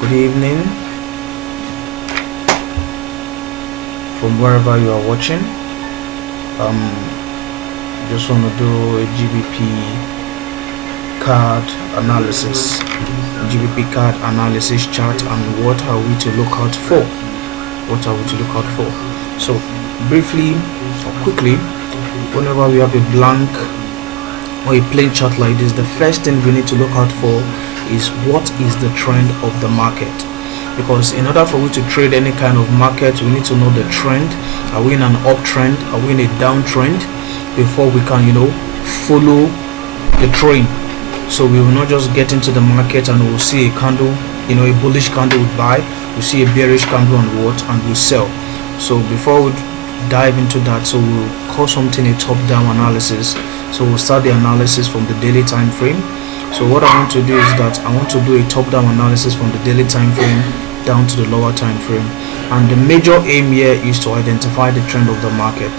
Good evening from wherever you are watching. Just want to do a GBP card analysis, chart, and what are we to look out for? So briefly or quickly, whenever we have a blank or a plain chart like this, the first thing we need to look out for is what is the trend of the market. Because in order for we to trade any kind of market, we need to know the trend. Are we in an uptrend? Are we in a downtrend? Before we can, follow the train. So we will not just get into the market and we'll see a candle, a bullish candle we buy, we see a bearish candle and we sell. So before we dive into that, so we'll call something a top-down analysis. So we'll start the analysis from the daily time frame. So what I want to do is that I want to do a top-down analysis from the daily time frame down to the lower time frame, and the major aim here is to identify the trend of the market.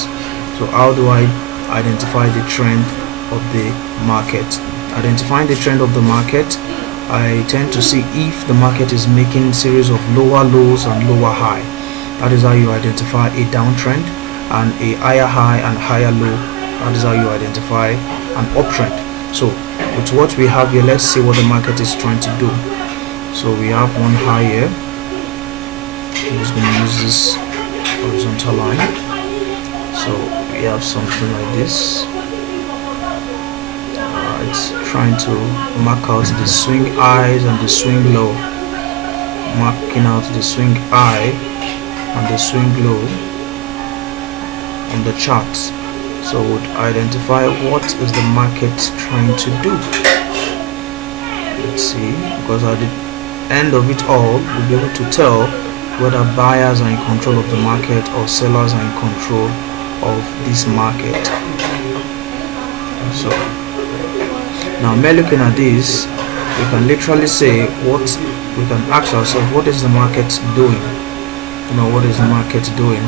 So how do I identify the trend of the market? Identifying the trend of the market, I tend to see if the market is making series of lower lows and lower high. That is how you identify a downtrend, and a higher high and higher low. That is how you identify an uptrend. So with what we have here, let's see what the market is trying to do. So we have one high here. I'm just going to use this horizontal line. So we have something like this. It's trying to mark out the swing highs and the swing low, marking out the swing high and the swing low on the charts. So we'll identify what is the market trying to do. Let's see, because at the end of it all, we'll be able to tell whether buyers are in control of the market or sellers are in control of this market. So now, by looking at this, we can literally say we can ask ourselves, what is the market doing? What is the market doing?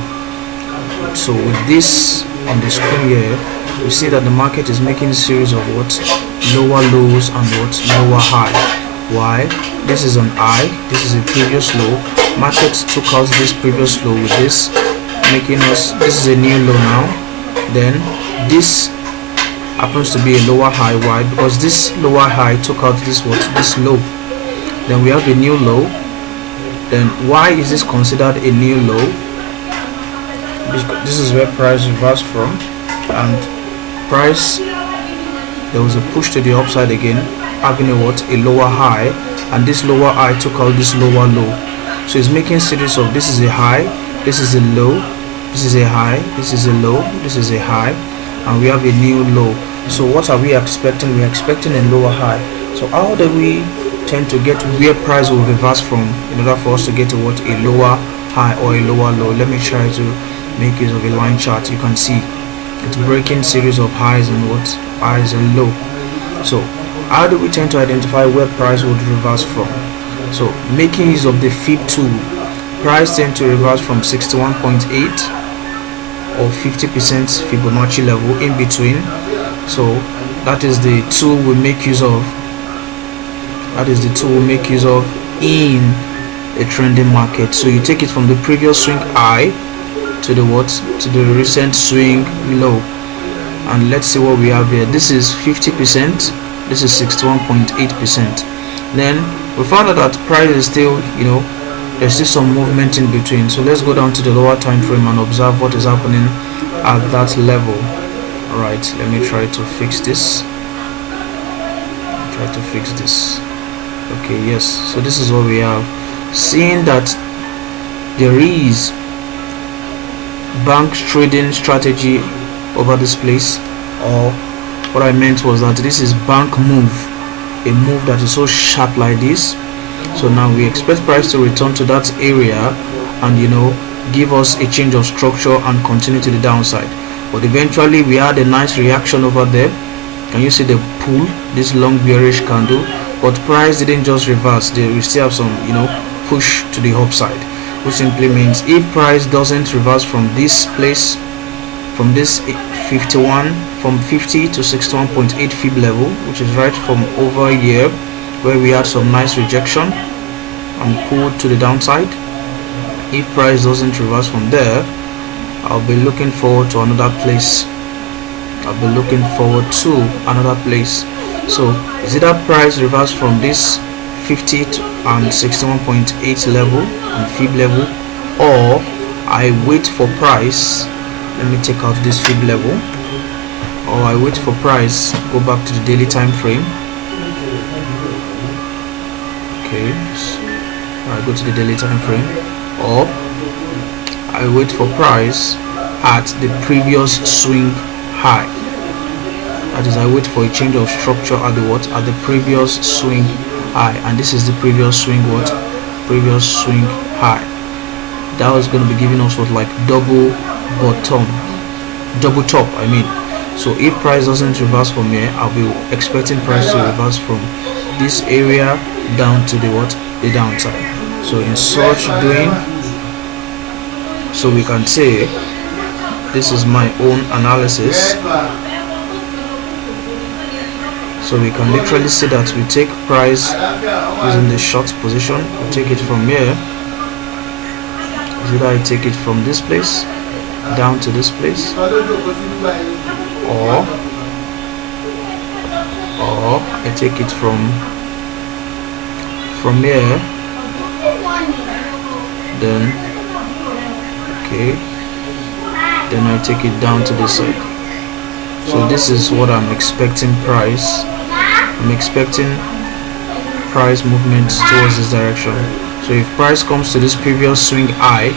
So with this on the screen here, we see that the market is making a series of lower lows and lower high. Why? This is an high, this is a previous low. Market took out this previous low with this, this is a new low now. Then this happens to be a lower high. Why? Because this lower high took out this low. Then we have a new low. Then why is this considered a new low? This is where price reversed from, and price, there was a push to the upside again, having a lower high, and this lower high took out this lower low. So it's making series of, this is a high, this is a low, this is a high, this is a low, this is a high, and we have a new low. So what are we expecting? We're expecting a lower high. So how do we tend to get where price will reverse from in order for us to get to a lower high or a lower low? Let me try to make use of a line chart. You can see it's breaking series of highs and highs and low. So how do we tend to identify where price would reverse from? So making use of the fib tool, price tend to reverse from 61.8 or 50% Fibonacci level in between. So that is the tool we make use of. In a trending market. So you take it from the previous swing high to the recent swing low, and let's see what we have here. This is 50%, this is 61.8%. then we found out that price is still, there's still some movement in between. So let's go down to the lower time frame and observe what is happening at that level. Alright, let me try to fix this. Okay, yes, so this is what we have. Seeing that there is bank trading strategy over this place, or what I meant was that this is bank move, a move that is so sharp like this. So now we expect price to return to that area and give us a change of structure and continue to the downside. But eventually we had a nice reaction over there. Can you see the pull, this long bearish candle? But price didn't just reverse. We still have some push to the upside, which simply means if price doesn't reverse from this place, from this 50 to 61.8 fib level, which is right from over here where we had some nice rejection. I'm pulled to the downside. If price doesn't reverse from there, I'll be looking forward to another place. So is it that price reverse from this 50 and 61.8 level and fib level, or I wait for price, let me take out this fib level, or I wait for price, go back to the daily time frame. Okay, so I go to the daily time frame, or I wait for price at the previous swing high. That is, I wait for a change of structure at the what? At the previous swing high, and this is the previous swing what? Previous swing high. That was going to be giving us what, like double top, I mean. So if price doesn't reverse from here, I'll be expecting price to reverse from this area down to the what? The downside. So in such doing, so we can say this is my own analysis. So we can literally say that we take price using the short position, we take it from here. Either I take it from this place down to this place, or I take it from here, then then I take it down to this side. So this is what I'm expecting price. I'm expecting price movement towards this direction. So if price comes to this previous swing high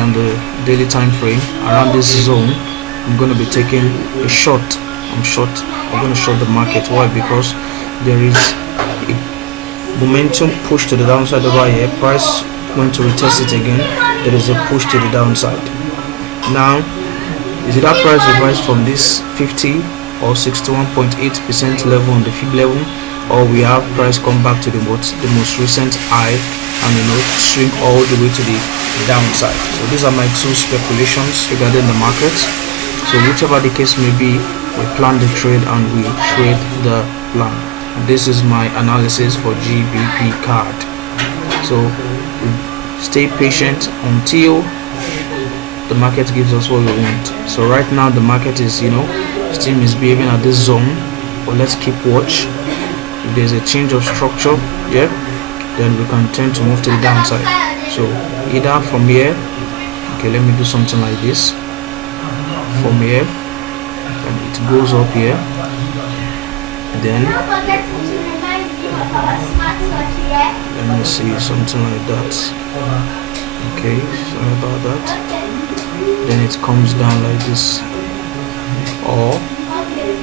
on the daily time frame around this zone, I'm going to be taking a short. I'm going to short the market. Why? Because there is a momentum push to the downside over here. Price going to retest it again. There is a push to the downside. Now, is it that price reverse from this 50 or 61.8% level on the fib level, or we have price come back to the most recent high and swing all the way to the downside? So these are my two speculations regarding the market. So whichever the case may be, we plan the trade and we trade the plan. And this is my analysis for GBP card. So stay patient until the market gives us what we want. So right now the market is still misbehaving at this zone, but let's keep watch. If there's a change of structure, then we can tend to move to the downside. So either from here, let me do something like this. From here, and it goes up here, then let me see something like that. Okay, sorry about that. Then it comes down like this, or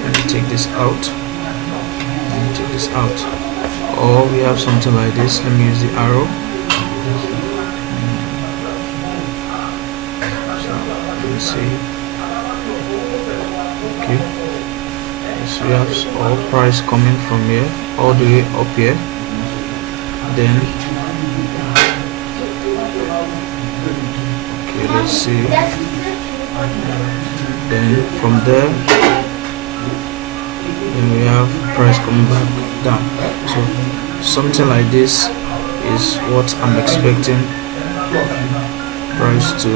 let me take this out. Or we have something like this. Let me use the arrow. So let me see. Okay, so we have all price coming from here all the way up here. Then let's see. Then from there, then we have price coming back down. So something like this is what I'm expecting price to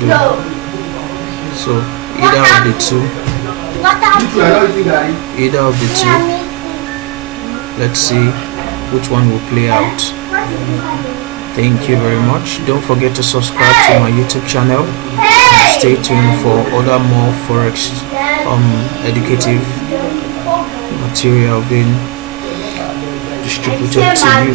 do. So either of the two, let's see which one will play out. Thank you very much. Don't forget to subscribe to my YouTube channel and stay tuned for other more Forex educative material being distributed to you.